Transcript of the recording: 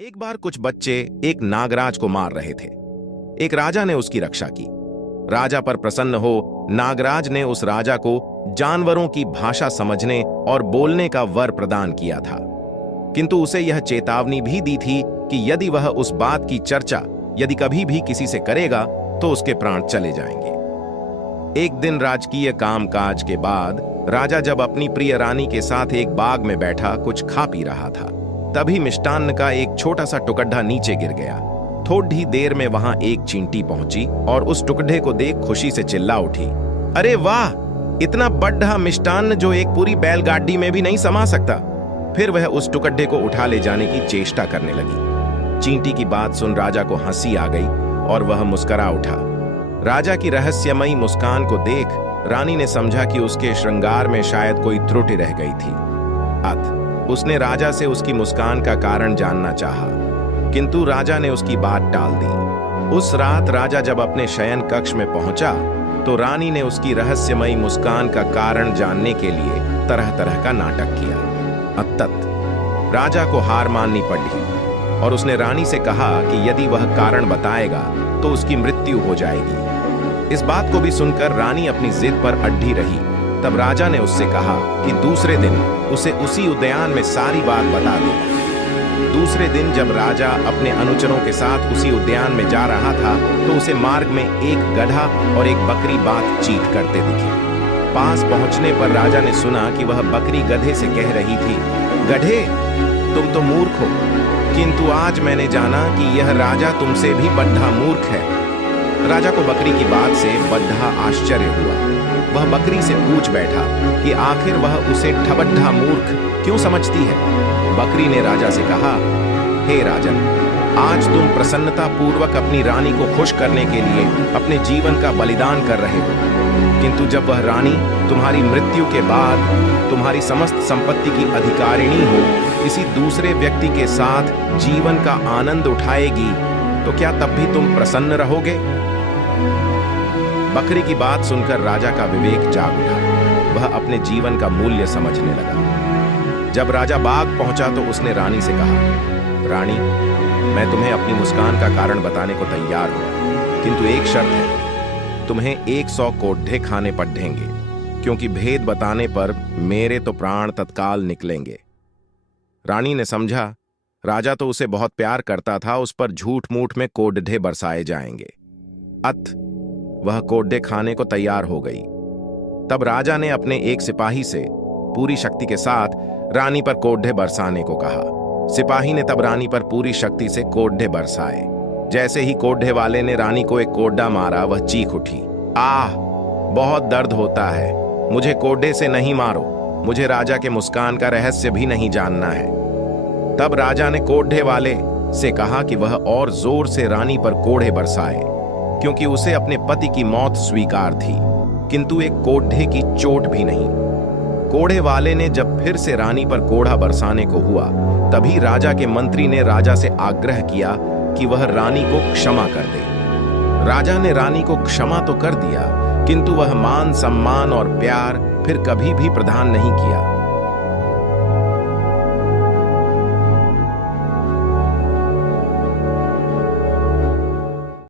एक बार कुछ बच्चे एक नागराज को मार रहे थे। एक राजा ने उसकी रक्षा की। राजा पर प्रसन्न हो नागराज ने उस राजा को जानवरों की भाषा समझने और बोलने का वर प्रदान किया था, किंतु उसे यह चेतावनी भी दी थी कि यदि वह उस बात की चर्चा यदि कभी भी किसी से करेगा तो उसके प्राण चले जाएंगे। एक दिन राजकीय कामकाज के बाद राजा जब अपनी प्रिय रानी के साथ एक बाग में बैठा कुछ खा पी रहा था, तभी मिष्टान्न का एक छोटा सा टुकड़ा नीचे गिर गया। थोड़ी देर में वहां एक चींटी पहुंची और उस टुकड़े को देख खुशी से चिल्ला उठी, अरे वाह, इतना बड़ा मिष्टान्न जो एक पूरी बैलगाड़ी में भी नहीं समा सकता। फिर वह उस टुकड़े को उठा ले जाने की चेष्टा करने लगी। चींटी की बात सुन राजा को हंसी आ गई और वह मुस्कुरा उठा। राजा की रहस्यमयी मुस्कान को देख रानी ने समझा कि उसके श्रृंगार में शायद कोई त्रुटि रह गई थी। उसने राजा से उसकी मुस्कान का कारण जानना चाहा, किंतु राजा ने उसकी बात टाल दी। उस रात राजा जब अपने शयन कक्ष में पहुंचा तो रानी ने उसकी रहस्यमयी मुस्कान का कारण जानने के लिए तरह तरह का नाटक किया। अतत राजा को हार माननी पड़ी और उसने रानी से कहा कि यदि वह कारण बताएगा तो उसकी मृत्यु हो जाएगी। इस बात को भी सुनकर रानी अपनी जिद पर अड़ी रही। तब राजा ने उससे कहा कि दूसरे दिन उसे उसी उद्यान में सारी बात बता देगा। दूसरे दिन जब राजा अपने अनुचरों के साथ उसी उद्यान में जा रहा था तो उसे मार्ग में एक गधा और एक बकरी बातचीत करते दिखे। पास पहुंचने पर राजा ने सुना कि वह बकरी गधे से कह रही थी, गधे, तुम तो मूर्ख हो, किंतु आज मैंने जाना कि यह राजा तुमसे भी बड्ढा मूर्ख है। राजा को बकरी की बात से बड्ढा आश्चर्य हुआ। वह बकरी से पूछ बैठा कि आखिर वह उसे ठबड्ढा मूर्ख क्यों समझती है। बकरी ने राजा से कहा, हे राजन, आज तुम प्रसन्नता पूर्वक अपनी रानी को खुश करने के लिए अपने जीवन का बलिदान कर रहे हो, किंतु जब वह रानी तुम्हारी मृत्यु के बाद तुम्हारी समस्त संपत्ति की अधिकारिणी हो किसी दूसरे व्यक्ति के साथ जीवन का आनंद उठाएगी तो क्या तब भी तुम प्रसन्न रहोगे? बकरी की बात सुनकर राजा का विवेक जाग उठा। वह अपने जीवन का मूल्य समझने लगा। जब राजा बाग पहुंचा तो उसने रानी से कहा, रानी, मैं तुम्हें अपनी मुस्कान का कारण बताने को तैयार हूं, किंतु एक शर्त है, तुम्हें 100 कोड्ढे खाने पड़ेंगे, क्योंकि भेद बताने पर मेरे तो प्राण तत्काल निकलेंगे। रानी ने समझा राजा तो उसे बहुत प्यार करता था, उस पर झूठ मूठ में कोड्ढे बरसाए जाएंगे। वह कोड्ढे खाने को तैयार हो गई। तब राजा ने अपने एक सिपाही से पूरी शक्ति के साथ रानी पर कोड्ढे बरसाने को कहा। सिपाही ने तब रानी पर पूरी शक्ति से कोड्ढे बरसाए। जैसे ही कोड्ढे वाले ने रानी को एक कोड्ढा मारा, वह चीख उठी, आह, बहुत दर्द होता है, मुझे कोड्ढे से नहीं मारो, मुझे राजा के मुस्कान का रहस्य भी नहीं जानना है। तब राजा ने कोड्ढे वाले से कहा कि वह और जोर से रानी पर कोड़े बरसाए, क्योंकि उसे अपने पति की मौत स्वीकार थी, किंतु एक कोड्ढे की चोट भी नहीं। कोड़े वाले ने जब फिर से रानी पर कोड़ा बरसाने को हुआ, तभी राजा के मंत्री ने राजा से आग्रह किया कि वह रानी को क्षमा कर दे। राजा ने रानी को क्षमा तो कर दिया, किंतु वह मान सम्मान और प्यार फिर कभी भी प्रदान नहीं किया।